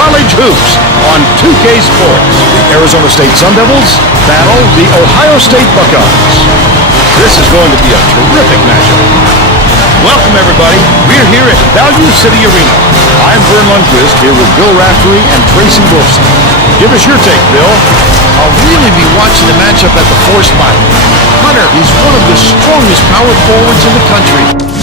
college hoops on 2K Sports. The Arizona State Sun Devils battle the Ohio State Buckeyes. This is going to be a terrific matchup. Welcome, everybody. We're here at Value City Arena. I'm Vern Lundquist here with Bill Raftery and Tracy Wolfson. Give us your take, Bill. I'll really be watching the matchup at the 4 spot. Hunter is one of the strongest power forwards in the country.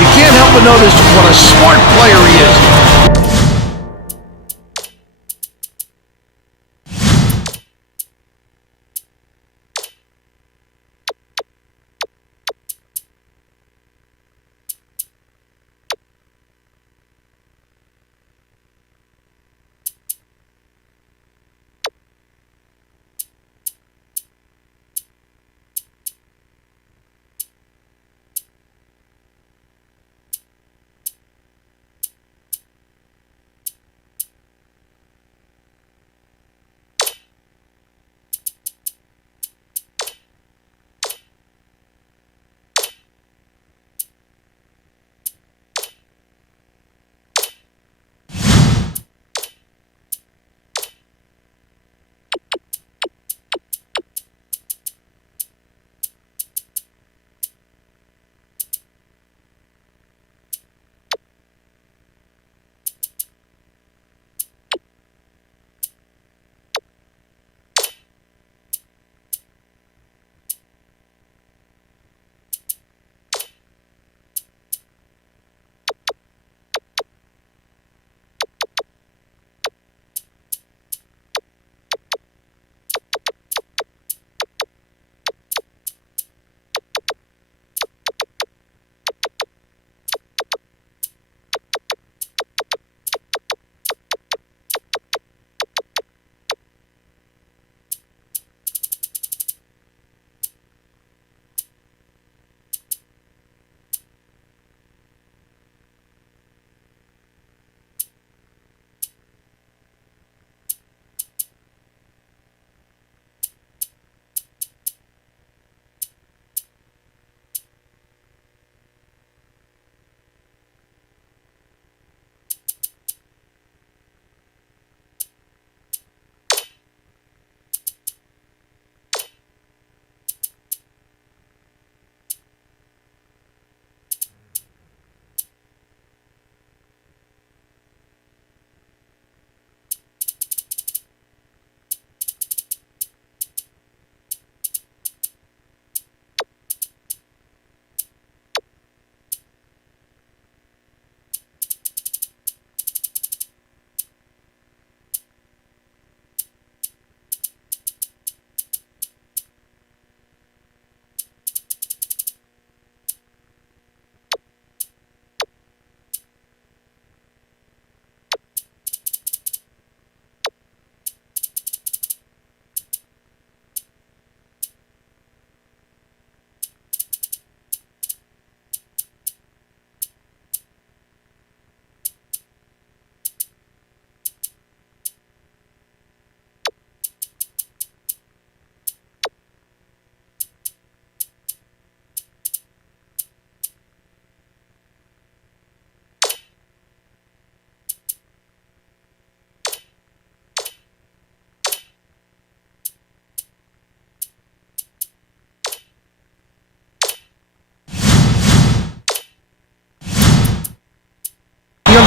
You can't help but notice what a smart player he is.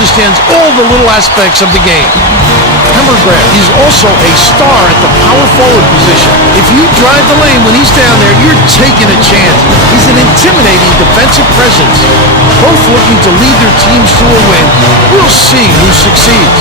understands all the little aspects of the game. Hammergrab is also a star at the power forward position. If you drive the lane when he's down there, you're taking a chance. He's an intimidating defensive presence. Both looking to lead their teams to a win. We'll see who succeeds.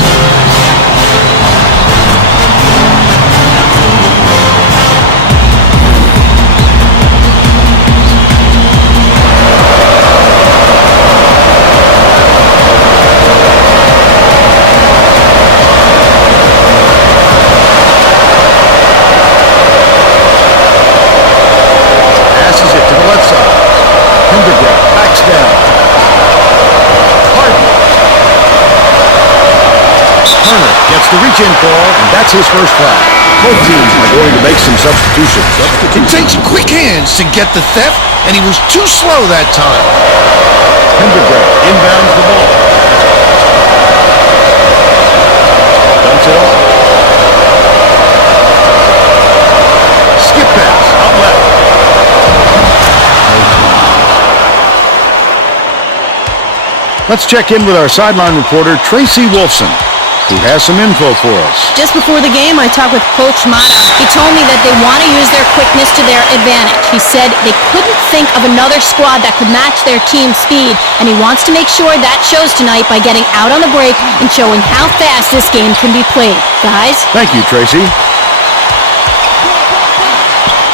The reach-in call, and that's his first flag. Both teams are going to make some substitutions. It takes quick hands to get the theft, and he was too slow that time. Pendergraft inbounds the ball. Dumps it off. Skip pass, out left. Let's check in with our sideline reporter, Tracy Wolfson, who has some info for us. Just before the game, I talked with Coach Mata. He told me that they want to use their quickness to their advantage. He said they couldn't think of another squad that could match their team's speed, and he wants to make sure that shows tonight by getting out on the break and showing how fast this game can be played. Guys? Thank you, Tracy.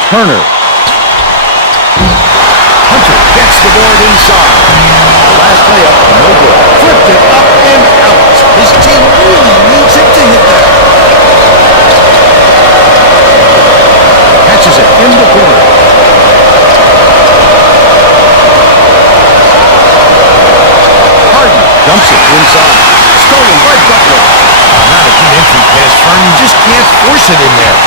Turner. Hunter gets the board inside. Last play up, no good. Flipped it up and out. His team really needs him to hit that. Catches it in the corner. Harden dumps it inside. Stolen by Butler. Not a good entry pass, Fern. You just can't force it in there.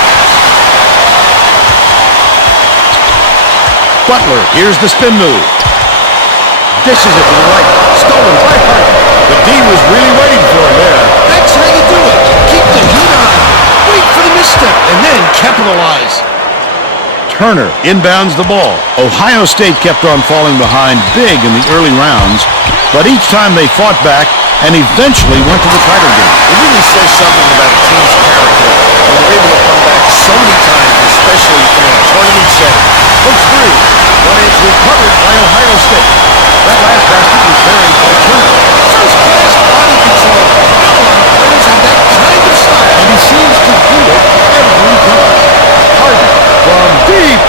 Butler, here's the spin move. Dishes it to the right. Stolen by Harden. The D was really waiting for him there. That's how you do it. Keep the heat on. Wait for the misstep and then capitalize. Turner inbounds the ball. Ohio State kept on falling behind big in the early rounds, but each time they fought back and eventually went to the title game. It really says something about a team's character when they're able to come back so many times, especially in a tournament setting. Coach 3, one edge recovered by Ohio State. That last basket was buried by Turner. First-class body control. Not a lot of players have that kind of style. And he seems to do it every time. Harden from deep.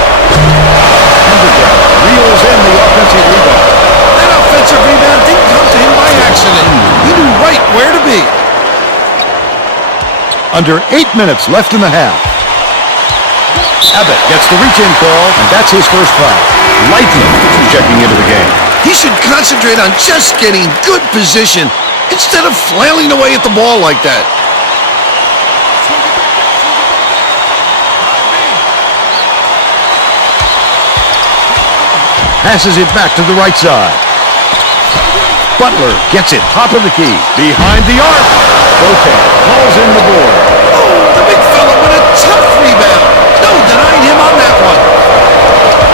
Pendergraft reels in the offensive rebound. That offensive rebound didn't come to him by accident. He knew right where to be. Under 8 minutes left in the half. Abbott gets the reach-in call, and that's his first foul. Lightning checking into the game. He should concentrate on just getting good position instead of flailing away at the ball like that. Passes it back to the right side. Butler gets it top of the key. Behind the arc. Botan calls in the board. Oh, the big fella with a tough rebound. No denying him on that one.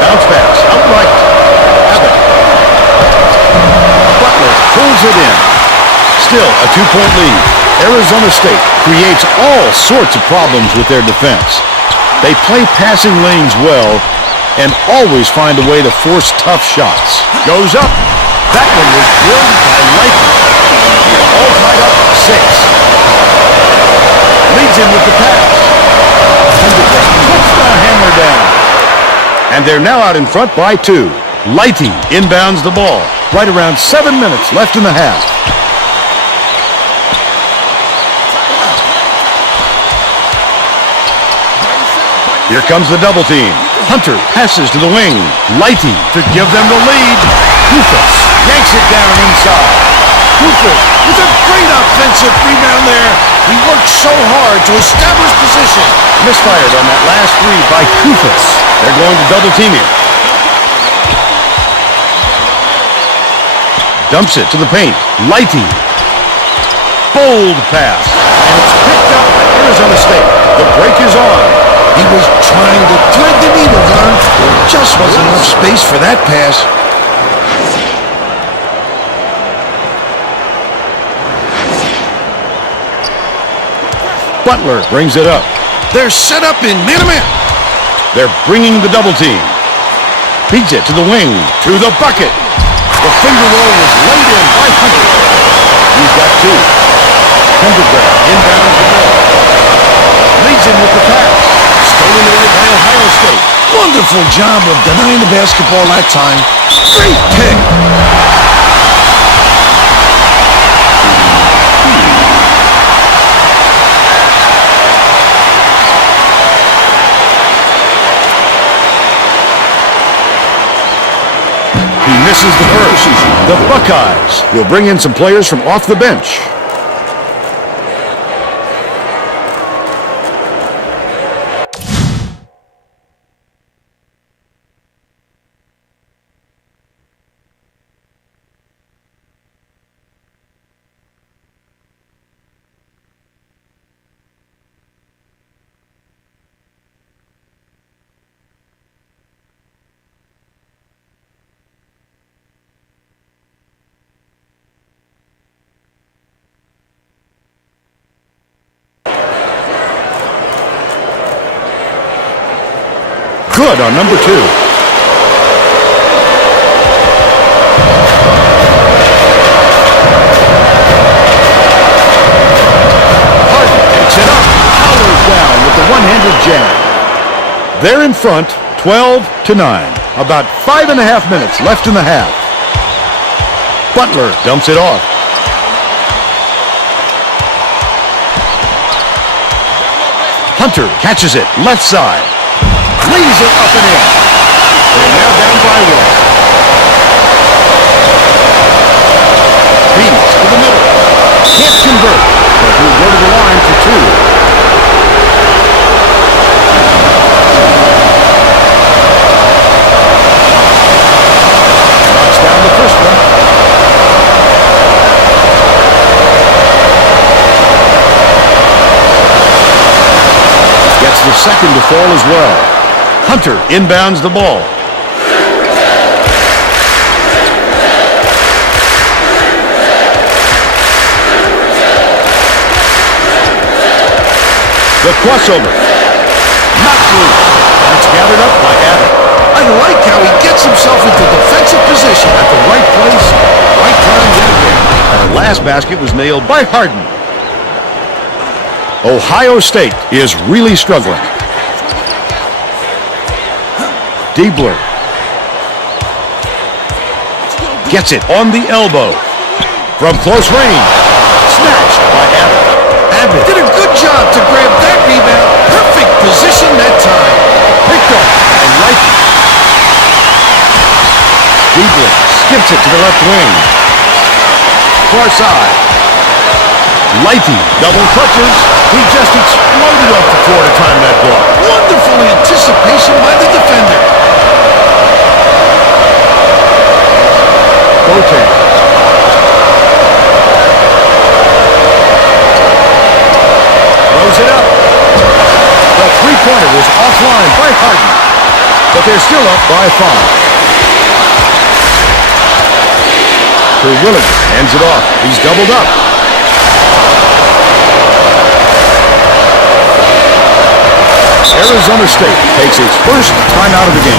Bounce pass out right. Abbott. Butler pulls it in. Still a 2-point lead. Arizona State creates all sorts of problems with their defense. They play passing lanes well and always find a way to force tough shots. Goes up. That one was drilled by Lightning. All tied up 6. Leads him with the pass. Puts the hammer down. And they're now out in front by 2. Lighty inbounds the ball. Right around 7 minutes left in the half. Here comes the double team. Hunter passes to the wing. Lighty to give them the lead. Kufas yanks it down inside. Kufas with a great offensive rebound there. He worked so hard to establish position. Misfired on that last 3 by Kufas. They're going to double team him. Dumps it to the paint. Lighty. Bold pass. And it's picked up by Arizona State. The break is on. He was trying to thread the needle, Vern. There just wasn't enough space for that pass. Butler brings it up. They're set up in man-to-man. They're bringing the double team. Feeds it to the wing, to the bucket. The finger roll was laid in by Hunter. He's got two. Pendergrass inbounds the ball. Leads him with the pass. Stolen away by Ohio State. Wonderful job of denying the basketball that time. Great pick. He misses the first. The Buckeyes will bring in some players from off the bench. Good on number two. Harden picks it up. Powers down with the one-handed jam. They're in front, 12-9. About 5.5 minutes left in the half. Butler dumps it off. Hunter catches it, left side. Lays it up and in. They're now down by one. Beats to the middle. Can't convert, but he'll go to the line for two. Knocks down the first one. Gets the second to fall as well. Hunter inbounds the ball. The crossover. Not through. That's gathered up by Adam. I like how he gets himself into defensive position at the right place, right time, yet again. Our last basket was nailed by Harden. Ohio State is really struggling. Diebler gets it on the elbow from close range. Snatched by Abbott. Did a good job to grab that rebound. Perfect position that time. Picked up by Lighty. Diebler skips it to the left wing. Far side. Lighty double clutches. He just exploded off the floor to time that block. Wonderful anticipation by the defender. Boateng. Throws it up. The three-pointer was offline by Harden, but they're still up by 5. Willis hands it off. He's doubled up. Arizona State takes its first timeout of the game.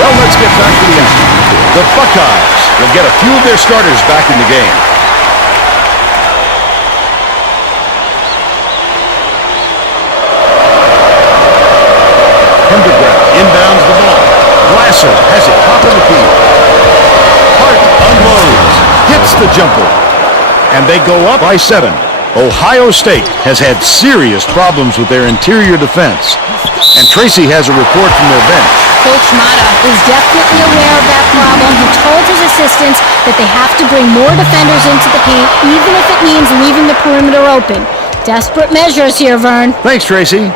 Well, let's get back to the action. The Buckeyes will get a few of their starters back in the game. Pendergrass inbounds the ball. Glasser has it top of the key. Harden unloads, hits the jumper, and they go up by 7. Ohio State has had serious problems with their interior defense, and Tracy has a report from their bench. Coach Mata is definitely aware of that problem. He told his assistants that they have to bring more defenders into the paint, even if it means leaving the perimeter open. Desperate measures here, Vern. Thanks, Tracy.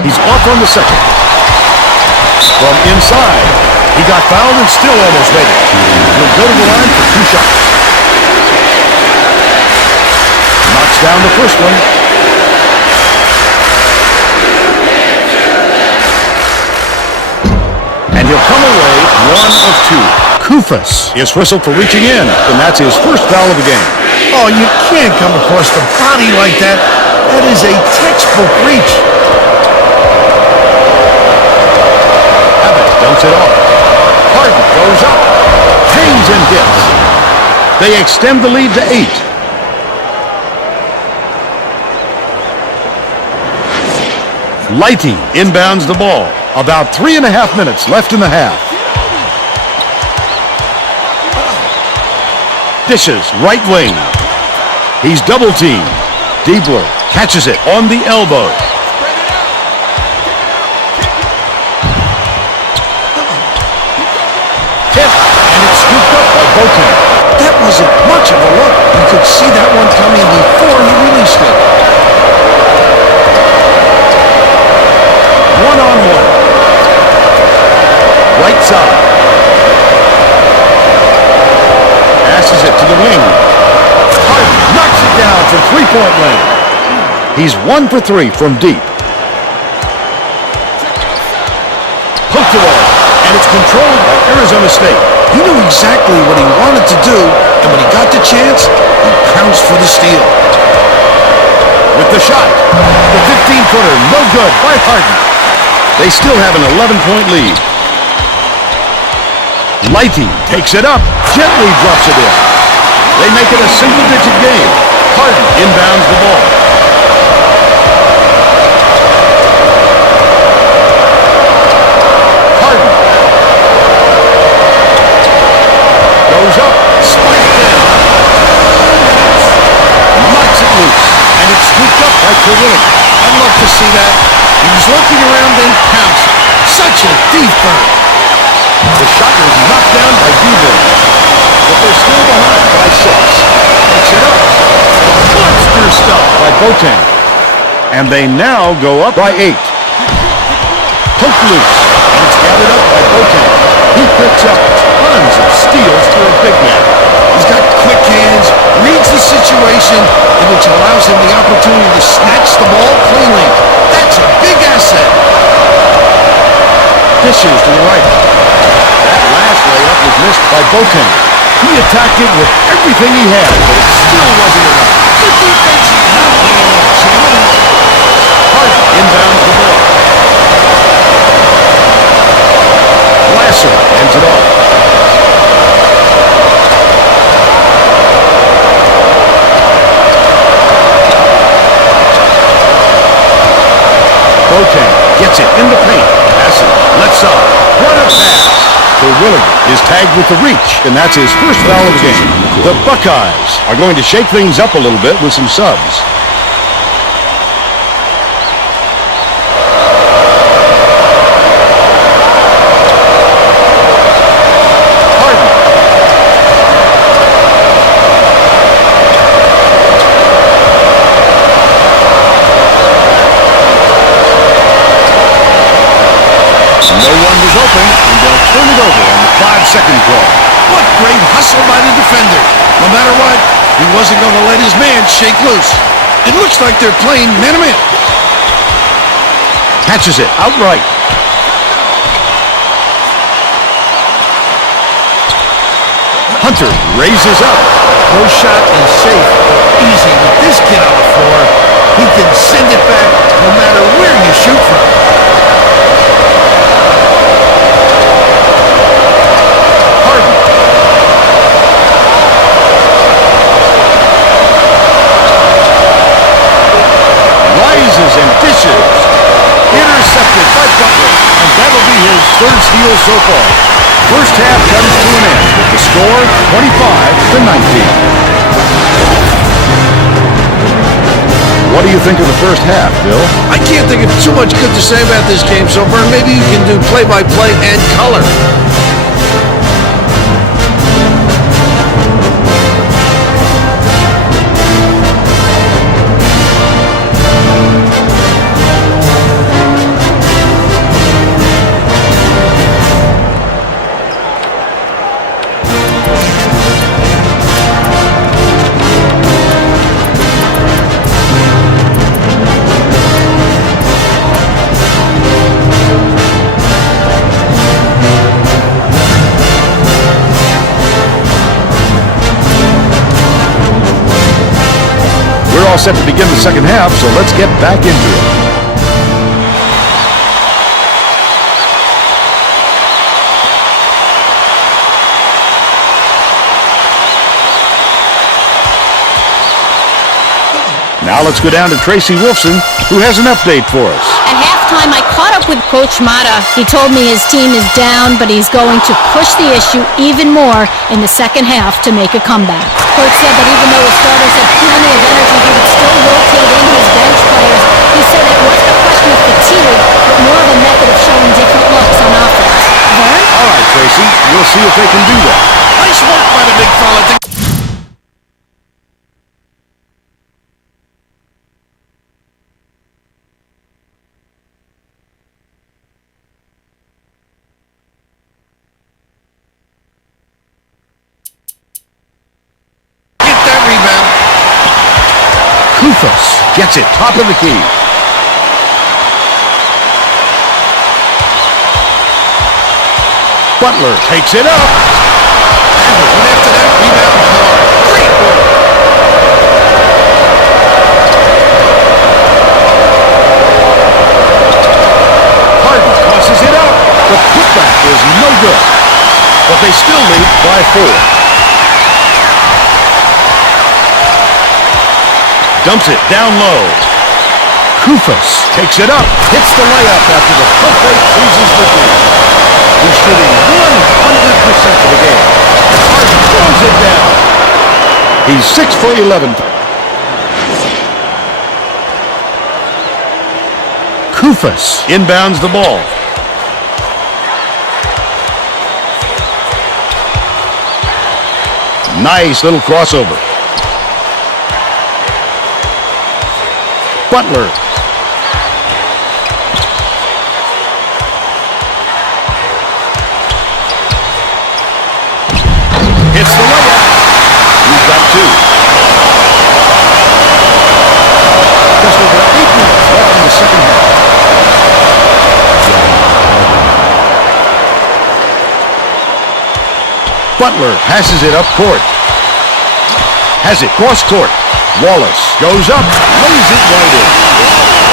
He's off on the second. From inside. He got fouled and still almost made it. He'll go to the line for 2 shots. Knocks down the first one. And he'll come away 1 of 2. Kufas is whistled for reaching in, and that's his first foul of the game. Oh, you can't come across the body like that. That is a textbook reach. Dumps it off. Harden goes up. Hangs and dips. They extend the lead to 8. Lighty inbounds the ball. About 3.5 minutes left in the half. Dishes right wing. He's double teamed. Diebler catches it on the elbow. That wasn't much of a look. You could see that one coming before he released it. 1-on-1. Right side. Passes it to the wing. Harden knocks it down from 3-point land. He's 1 for 3 from deep. Hooked it off, and it's controlled by Arizona State. He knew exactly what he wanted to do, and when he got the chance, he pounced for the steal. With the shot, the 15-footer, no good by Harden. They still have an 11-point lead. Lighty takes it up, gently drops it in. They make it a single-digit game. Harden inbounds the ball. Harden goes up, spiked down. Knocks it loose, and it's scooped up by Terwilliger. I'd love to see that. He was looking around and pounced. Such a deep burn. The shot was knocked down by Diebler, but they're still behind by 6. Picks it up. Monster stuff by Boateng. And they now go up by 8. Poked loose, and it's gathered up by Boateng. He picks up tons of steals for a big man. He's got quick hands, reads the situation, and which allows him the opportunity to snatch the ball cleanly. That's a big asset. Dishes to the right. That last layup was missed by Boateng. He attacked it with everything he had, but it still wasn't enough. The defense is not laying off, Jimmy. Harden inbounds the ball. Glasser ends it off. Boateng gets it in the paint. Passes left side. What a pass. Terwilliger is tagged with the reach, and that's his first foul of the game. The Buckeyes are going to shake things up a little bit with some subs. No one was open, and they'll turn it over on the 5-second call. What great hustle by the defender. No matter what, he wasn't going to let his man shake loose. It looks like they're playing man-to-man. Catches it outright. Hunter raises up. No shot is safe or easy with this kid on the floor. He can send it back no matter where you shoot from. And dishes. Intercepted by Butler, and that'll be his third steal so far. First half comes to an end with the score 25-19. What do you think of the first half, Bill? I can't think of too much good to say about this game so far. Maybe you can do play-by-play and color. All set to begin the second half, so let's get back into it. Now let's go down to Tracy Wolfson, who has an update for us. At halftime, I caught up with Coach Mata. He told me his team is down, but he's going to push the issue even more in the second half to make a comeback. Coach said that even though his starters had plenty of energy, he would still rotate in his bench players. He said it wasn't a question of fatigue, but more of a method of showing different looks on offense. Vern? All right, Tracy, we'll see if they can do that. Nice work by the big fella. Gets it, top of the key. Butler takes it up. And went after that rebound hard. Great work. Harden tosses it up. The putback is no good. But they still lead by 4. Dumps it down low. Kufas takes it up, hits the layup after the pump fake freezes the lead. He's shooting 100% of the game. Harden throws it down. He's 6 for 11. Kufas inbounds the ball. Nice little crossover. Butler. Hits the layup. He's got 2. Just over 8 minutes left in the second half. Butler passes it up court. Has it cross court. Wallace goes up, lays it right in.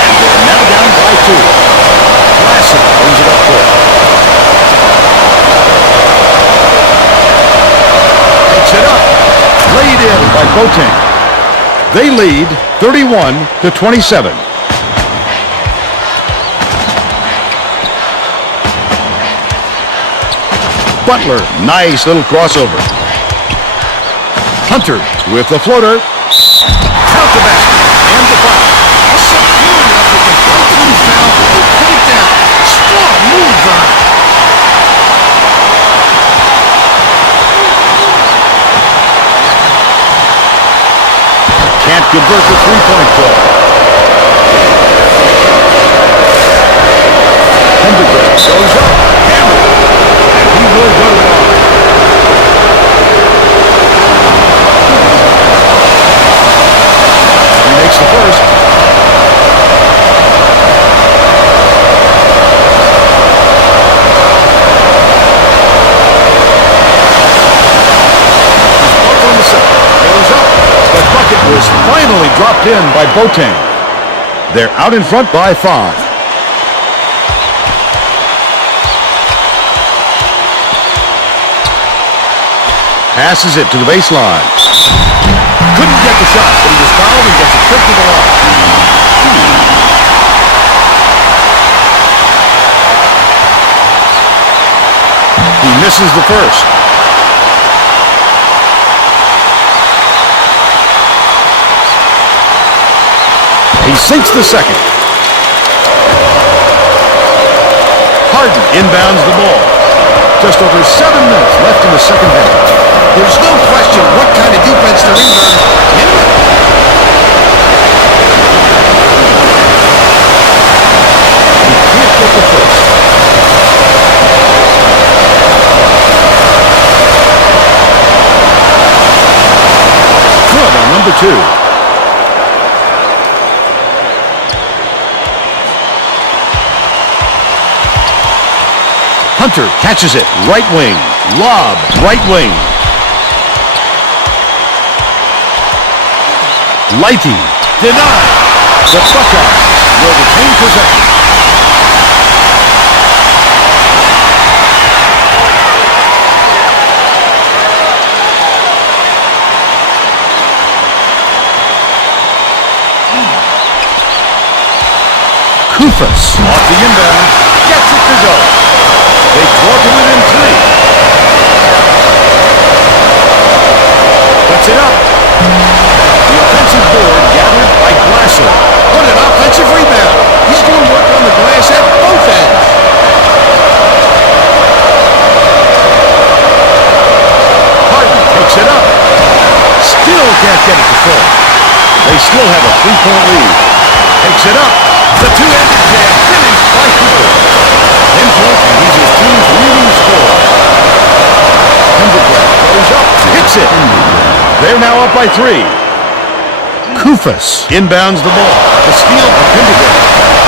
And they're now down by 2. Lassie brings it up court. Takes it up. Laid in by Boateng. They lead 31-27. Butler, nice little crossover. Hunter with the floater. Count the basket and the foul. Also, clear enough that they broke through the foul and put it down. Strong move, Vern. Can't convert the three-point play. Pendergrass goes up, hammer, and he will go to the line. Makes the first. He's up on the second. Goes up. The bucket was finally dropped in by Boateng. They're out in front by 5. Passes it to the baseline. Couldn't get the shot, but he was fouled and gets a trip to the line. He misses the first. and sinks the second. Harden inbounds the ball. Just over 7 minutes left in the second half. There's no question what kind of defense they're in, Vern. He can't get the first. Good on number 2. Hunter catches it, right wing. Lob, right wing. Lighty, denied. The Buckeyes will retain possession. Kufas off the inbound, gets it to go. They draw to within 3. Puts it up. The offensive board gathered by Glasser. What an offensive rebound. He's doing work on the glass at both ends. Harden takes it up. Still can't get it to fall. They still have a 3-point lead. Takes it up. The two-handed jam finished by Cooper. 10 points, and he's his team's leading scorer. Pendergrass goes up, hits it. They're now up by 3. Kufas inbounds the ball. The steal for Pendergrass.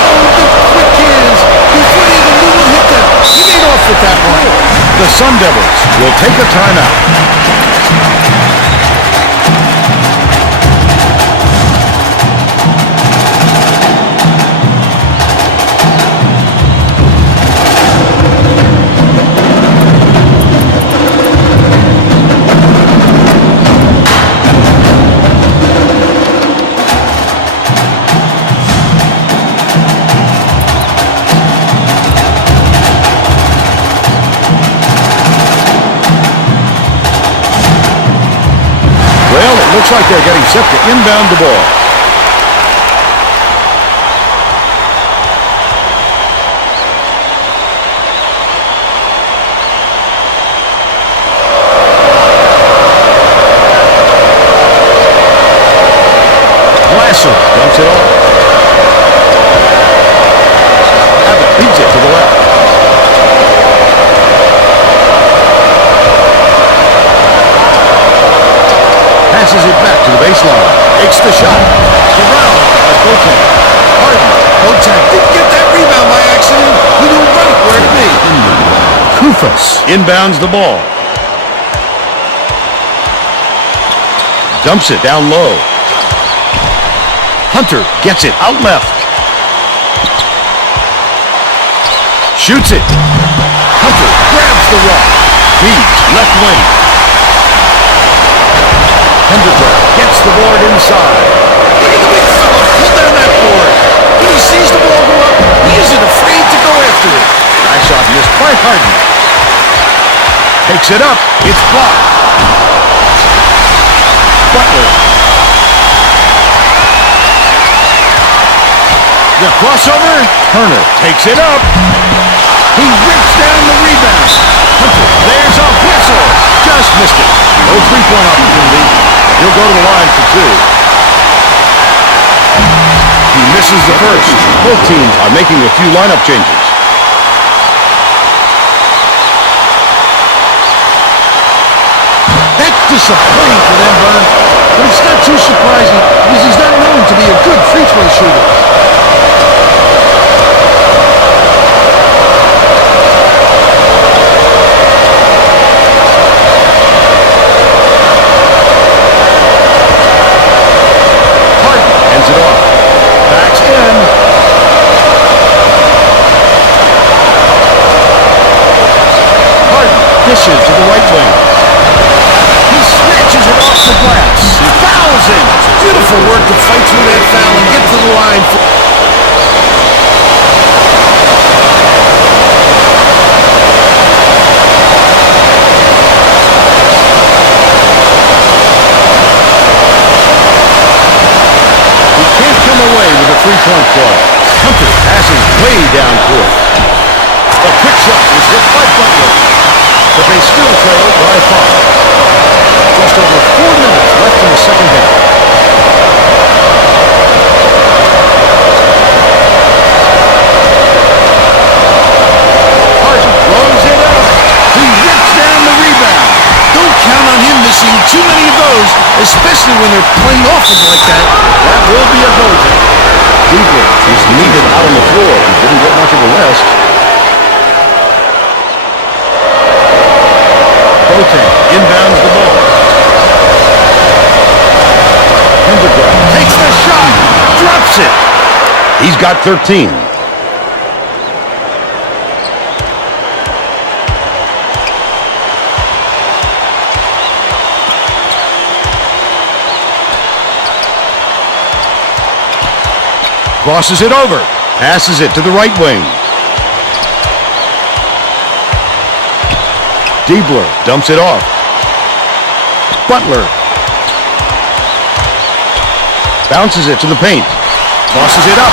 Oh, the quick is. Before he even knew what hit them, he made off with that one. The Sun Devils will take a timeout. Looks like they're getting set to inbound the ball. Glasser dumps it off. Abbott feeds it to the left. Passes it back to the baseline. Takes the shot. Around by Boateng. Harden. Boateng didn't get that rebound by accident. He knew right where to be. Kufas inbounds the ball. Dumps it down low. Hunter gets it out left. Shoots it. Hunter grabs the rock. Feeds left wing. Pendergrass gets the board inside. Look at the big fella pull down that board. When he sees the ball go up, he isn't afraid to go after it. That shot missed by Harden. Takes it up. It's blocked. Butler. The crossover. Turner takes it up. He rips down the rebound. Hunter, there's a whistle. Just missed it. No 3-point opportunity. He'll go to the line for 2. He misses the first. Both teams are making a few lineup changes. That's disappointing for them, Vern. But it's not too surprising because he's not known to be a good free throw shooter. It off. Backs in. Harden dishes to the right wing. He snatches it off the glass. He fouls it. Beautiful work to fight through that foul and get to the line. especially when they're playing off him like that. That will be a goal. Joedirt is needed out on the floor. He didn't get much of a rest. Boateng inbounds the ball. Takes the shot, drops it. He's got 13. Crosses it over. Passes it to the right wing. Diebler dumps it off. Butler bounces it to the paint. Tosses it up.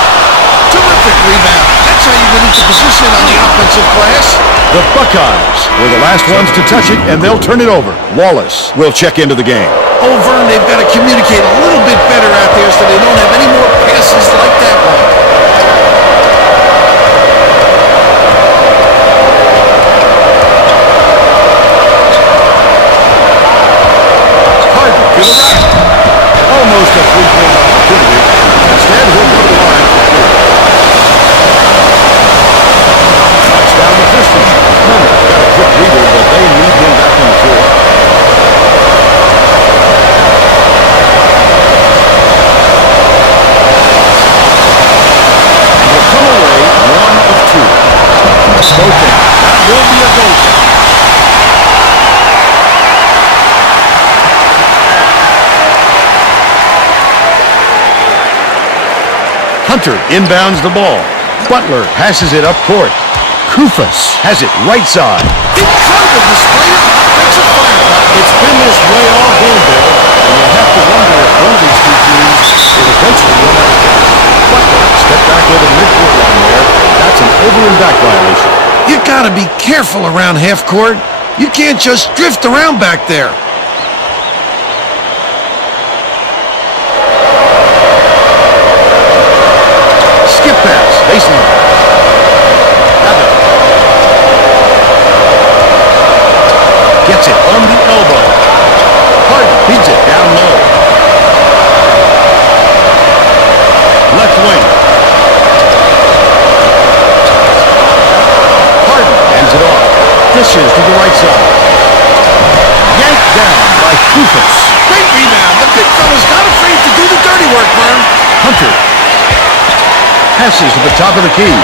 Terrific rebound. That's how you get into position on the offensive glass. The Buckeyes were the last ones to touch it, and they'll turn it over. Wallace will check into the game. Over, and they've got to communicate a little bit better out there so they don't have any more passes like that one. Harden to the right. Almost a three-point opportunity. Instead, he'll go to the line for two. Knocks down the Pistons. Herman got a quick breather, but they need him back on the floor. And he'll come away 1 of 2. Boateng. That will be a goal. Hunter inbounds the ball. Butler passes it up court. Kufas has it right side. Incredible display of offensive firepower. It's been this way all game, Bill, and you have to wonder if one of these two teams will eventually run out of gas. Butler stepped back over the midcourt line there. That's an over and back violation. You got to be careful around half court. You can't just drift around back there. Skip pass, baseline. Harden gets it on the elbow. Harden beats it down low. Left wing. Harden hands it off. Dishes to the right side. Yanked down by Kufas. Great rebound. The big fella's not afraid to do the dirty work, Vern. Hunter passes to the top of the key.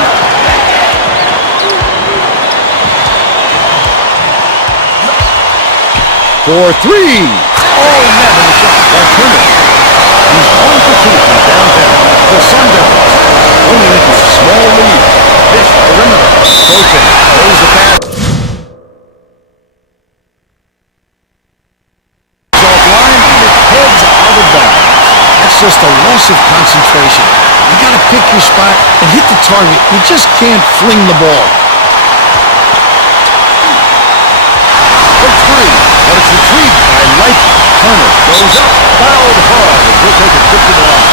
For three. Oh, net in the shot by Turner. He's 1 for 2 from downtown. The Sun Devils only into a small lead. This perimeter. Boateng throws the pass. Offline and it heads out of bounds. That's just a loss of concentration. You got to pick your spot and hit the target. You just can't fling the ball. For three, but it's retrieved by Light. Turner goes up, fouled hard as he'll take a trip to the line.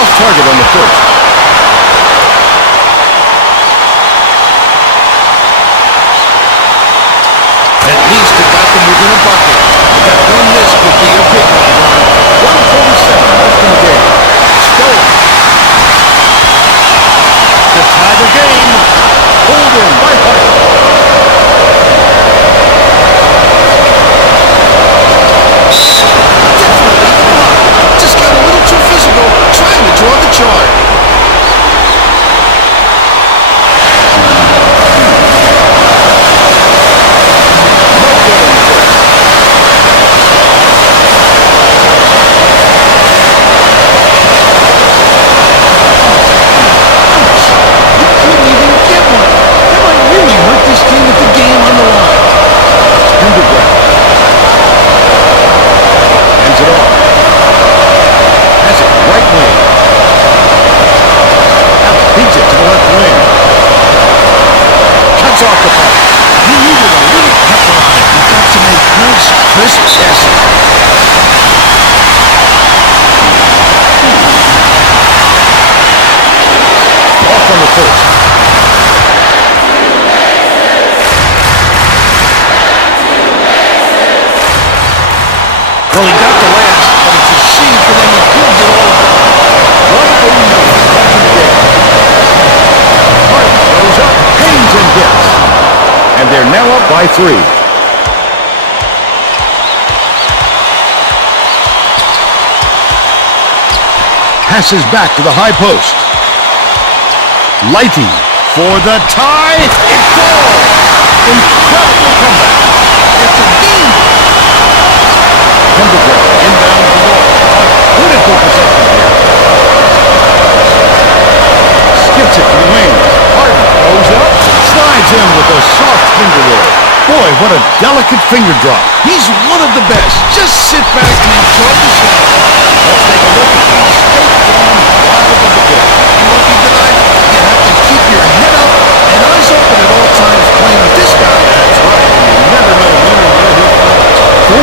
Off target on the first. At least it got them within a bucket. But that one miss could be a big one, Vern. 1:47 left in the game. Stolen. To tie the game. Pulled in by Harden. Definitely a block. Just got a little too physical, trying to draw the charge. by 3. Passes back to the high post. Lighting for the tie. It goes! Incredible comeback. It's a game. Timbergrove inbound the ball. Critical possession here. Skips it to the wing. Harden goes up. Slides in with a soft finger roll. Boy, what a delicate finger drop. He's one of the best. Just sit back and enjoy the show. Let's take a look at the state farm drive of the day. Lucky tonight, you have to keep your head up and eyes open at all times playing with this guy. That's right, and you never know when or where he'll come.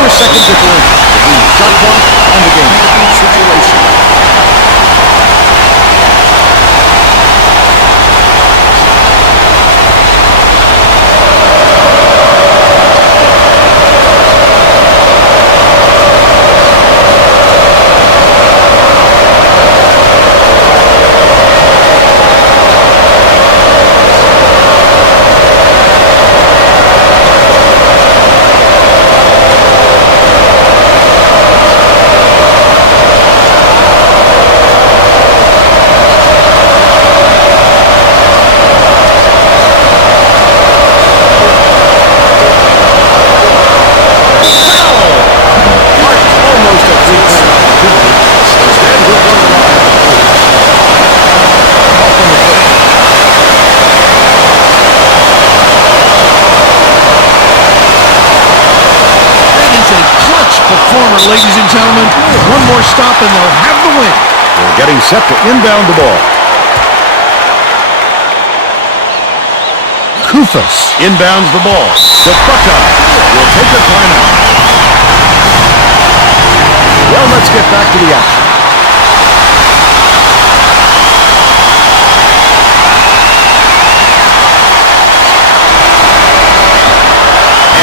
4-second differential between the shot clock and the game situation. Performer, ladies and gentlemen. One more stop and they'll have the win. They're getting set to inbound the ball. Kufas inbounds the ball. The Buckeyes will take a timeout. Well, let's get back to the action.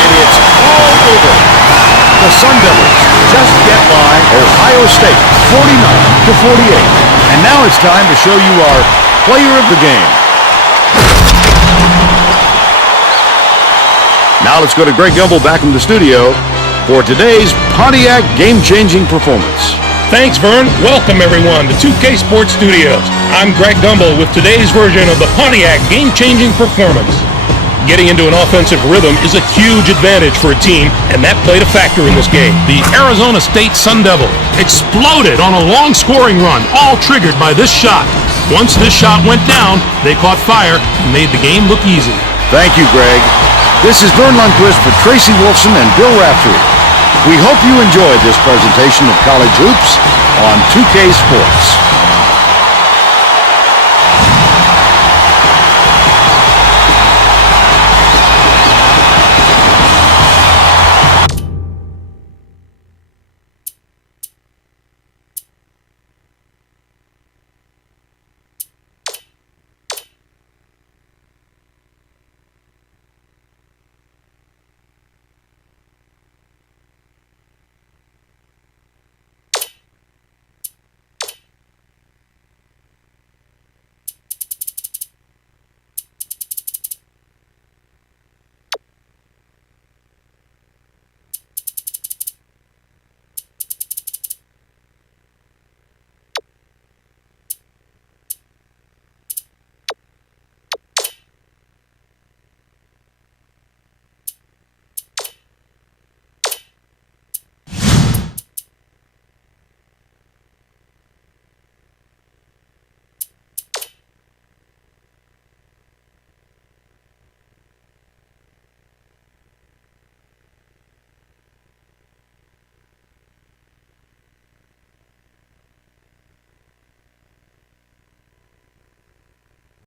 And it's all over. The Sun Devils just get by Ohio State, 49-48. And now it's time to show you our player of the game. Now let's go to Greg Gumbel back in the studio for today's Pontiac game-changing performance. Thanks, Vern. Welcome, everyone, to 2K Sports Studios. I'm Greg Gumbel with today's version of the Pontiac game-changing performance. Getting into an offensive rhythm is a huge advantage for a team, and that played a factor in this game. The Arizona State Sun Devil exploded on a long scoring run, all triggered by this shot. Once this shot went down, they caught fire and made the game look easy. Thank you, Greg. This is Vern Lundquist for Tracy Wolfson and Bill Raftery. We hope you enjoyed this presentation of college hoops on 2K Sports.